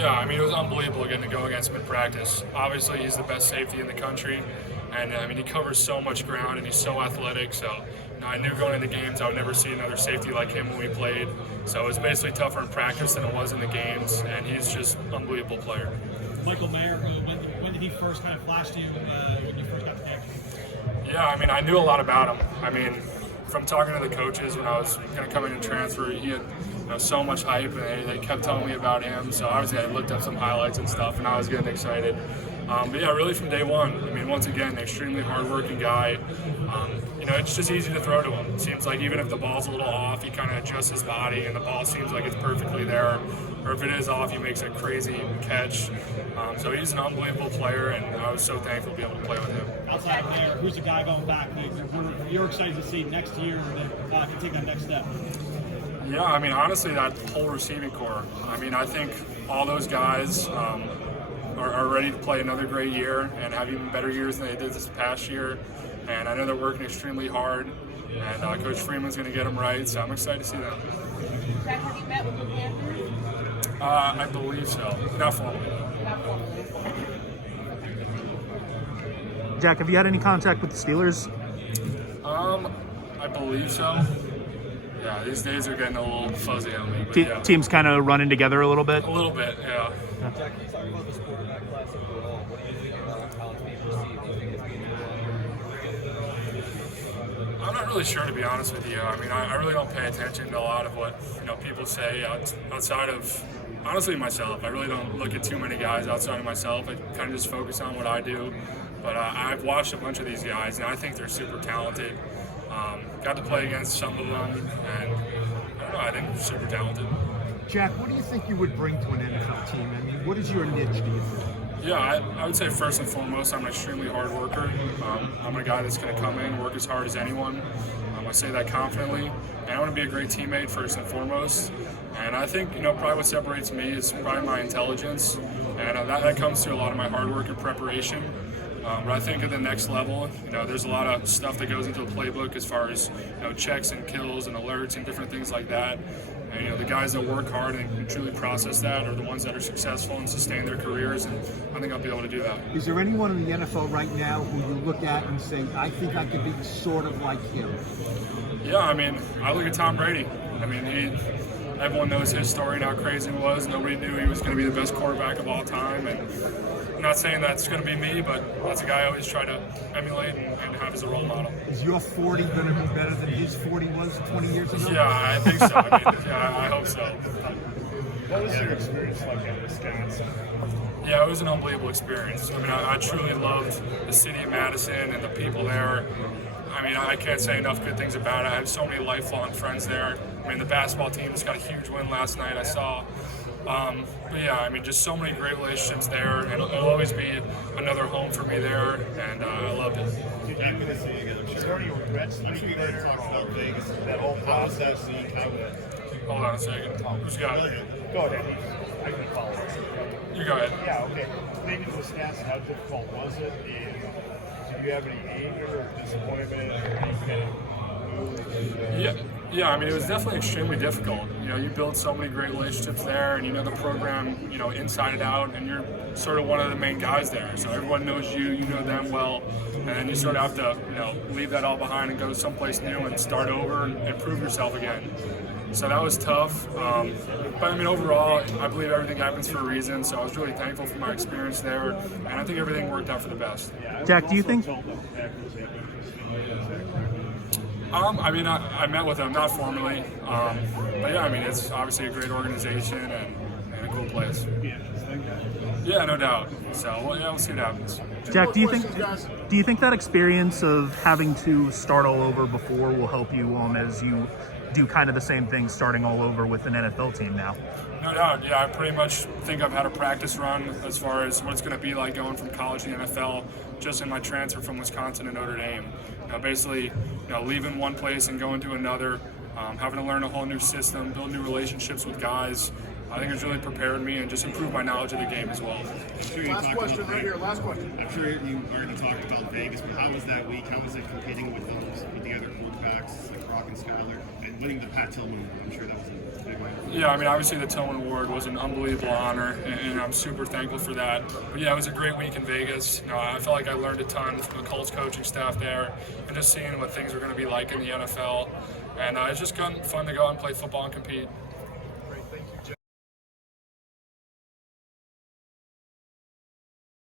Yeah, I mean, it was unbelievable getting to go against him in practice. Obviously, he's the best safety in the country, and I mean, he covers so much ground, and he's so athletic. So, I knew going into games I would never see another safety like him when we played. So it was basically tougher in practice than it was in the games, and he's just an unbelievable player. Michael Mayer, when did he first kind of flash to you when you first got the game? Yeah, I mean, I knew a lot about him. I mean, from talking to the coaches when I was going to come in and transfer, he had so much hype, and they kept telling me about him. So obviously I looked up some highlights and stuff, and I was getting excited. But yeah, really from day one. I mean, once again, an extremely hardworking guy. It's just easy to throw to him. It seems like even if the ball's a little off, he kind of adjusts his body, and the ball seems like it's perfectly there. Or if it is off, he makes a crazy catch. So he's an unbelievable player, and I was so thankful to be able to play with him. Outside of there, who's the guy going back that you're excited to see next year that can take that next step? Yeah, I mean, honestly, that whole receiving core. I mean, I think all those guys are ready to play another great year and have even better years than they did this past year. And I know they're working extremely hard, and Coach Freeman's going to get them right, so I'm excited to see them. Jack, have you met with the Panthers? I believe so. Not formally. Jack, have you had any contact with the Steelers? I believe so. Yeah, these days are getting a little fuzzy on me. But yeah. Teams kind of running together a little bit? A little bit, yeah. Jack, can you talk about this quarterback class overall? What do you think about how it's being perceived? Do you think it's being I'm not really sure, to be honest with you. I mean, I really don't pay attention to a lot of what people say outside of, honestly, myself. I really don't look at too many guys outside of myself. I kind of just focus on what I do. But I've watched a bunch of these guys, and I think they're super talented. Got to play against some of them, and I don't know, I think they're super talented. Jack, what do you think you would bring to an NFL team? I mean, what is your niche, do you think? Yeah, I would say first and foremost, I'm an extremely hard worker. I'm a guy that's going to come in, work as hard as anyone. I say that confidently. And I want to be a great teammate first and foremost. And I think, probably what separates me is probably my intelligence. And that comes through a lot of my hard work and preparation. But I think at the next level, there's a lot of stuff that goes into the playbook as far as, checks and kills and alerts and different things like that. And, the guys that work hard and can truly process that are the ones that are successful and sustain their careers, and I think I'll be able to do that. Is there anyone in the NFL right now who you look at and say, I think I could be sort of like him? Yeah, I mean, I look at Tom Brady. I mean, everyone knows his story and how crazy it was. Nobody knew he was going to be the best quarterback of all time, and I'm not saying that's going to be me, but that's a guy I always try to emulate and have as a role model. Is your 40 going to be better than his 40 was 20 years ago? Yeah, I think so. I mean, I hope so. What was your experience like in Wisconsin? Yeah, it was an unbelievable experience. I mean, I truly loved the city of Madison and the people there. I mean, I can't say enough good things about it. I have so many lifelong friends there. I mean, the basketball team just got a huge win last night, I saw. But yeah, I mean, just so many great relationships there, and it'll always be another home for me there, and I loved it. Happy to see you again. I'm sure. Is there any regrets leaving there? Talk about Vegas, that whole process, and you kind of. Hold on a second. Who's got it? Go ahead. I can follow it. You go ahead. Yeah, okay. Leaving Wisconsin, how difficult was it? And do you have any anger or disappointment or any kind of moves? Yeah, I mean, it was definitely extremely difficult. You build so many great relationships there, and the program, inside and out, and you're sort of one of the main guys there. So everyone knows you know them well, and then you sort of have to, leave that all behind and go someplace new and start over and prove yourself again. So that was tough. But I mean, overall, I believe everything happens for a reason. So I was really thankful for my experience there, and I think everything worked out for the best. Jack, do you think? I mean, I met with them, not formally, but yeah, I mean, it's obviously a great organization and a cool place. Yeah, no doubt. So, we'll see what happens. Jack, do you think that experience of having to start all over before will help you as you do kind of the same thing, starting all over with an NFL team now? No doubt. Yeah, I pretty much think I've had a practice run as far as what it's going to be like going from college to the NFL, just in my transfer from Wisconsin to Notre Dame. Basically, leaving one place and going to another, having to learn a whole new system, build new relationships with guys. I think it's really prepared me and just improved my knowledge of the game as well. Last question right here, last question. I'm sure you are going to talk about Vegas, but how was that week? How was it competing with the other quarterbacks like Brock and Skyler and winning the Pat Tillman? I'm sure that was a big win. Yeah, I mean, obviously the Tillman Award was an unbelievable honor, and I'm super thankful for that. But yeah, it was a great week in Vegas. You know, I felt like I learned a ton from the Colts coaching staff there, and just seeing what things were going to be like in the NFL. And it's just fun to go out and play football and compete.